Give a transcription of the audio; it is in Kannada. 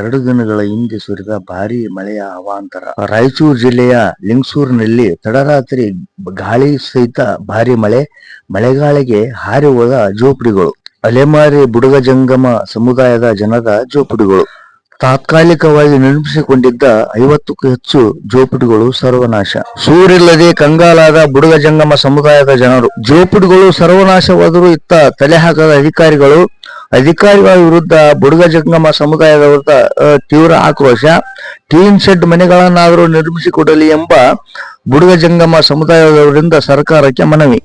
2 ದಿನಗಳ ಹಿಂದೆ ಸುರಿದ ಭಾರೀ ಮಳೆಯ ಅವಾಂತರ. ರಾಯಚೂರು ಜಿಲ್ಲೆಯ ಲಿಂಗಸೂರಿನಲ್ಲಿ ತಡರಾತ್ರಿ ಗಾಳಿ ಸಹಿತ ಭಾರೀ ಮಳೆಗಾಳಿಗೆ ಹಾರಿ ಹೋದ ಜೋಪಡಿಗಳು. ಅಲೆಮಾರಿ ಬುಡಗ ಜಂಗಮ ಸಮುದಾಯದ ಜನರ ಜೋಪಡಿಗಳು. ತಾತ್ಕಾಲಿಕವಾಗಿ ನಿರ್ಮಿಸಿಕೊಂಡಿದ್ದ 50ಕ್ಕೂ ಹೆಚ್ಚು ಜೋಪಡಿಗಳು ಸರ್ವನಾಶ. ಸೂರಿಲ್ಲದೆ ಕಂಗಾಲಾದ ಬುಡಗ ಜಂಗಮ ಸಮುದಾಯದ ಜನರು. ಜೋಪಡಿಗಳು ಸರ್ವನಾಶವಾದರೂ ಇತ್ತ ತಲೆ ಹಾಕದ ಅಧಿಕಾರಿಗಳ ವಿರುದ್ಧ ಬುಡಗ ಜಂಗಮ ಸಮುದಾಯದ ವಿರುದ್ಧ ತೀವ್ರ ಆಕ್ರೋಶ. ಟೀನ್ ಶೆಡ್ ಮನೆಗಳನ್ನಾದರೂ ನಿರ್ಮಿಸಿಕೊಡಲಿ ಎಂಬ ಬುಡಗ ಜಂಗಮ ಸಮುದಾಯದವರಿಂದ ಸರ್ಕಾರಕ್ಕೆ ಮನವಿ.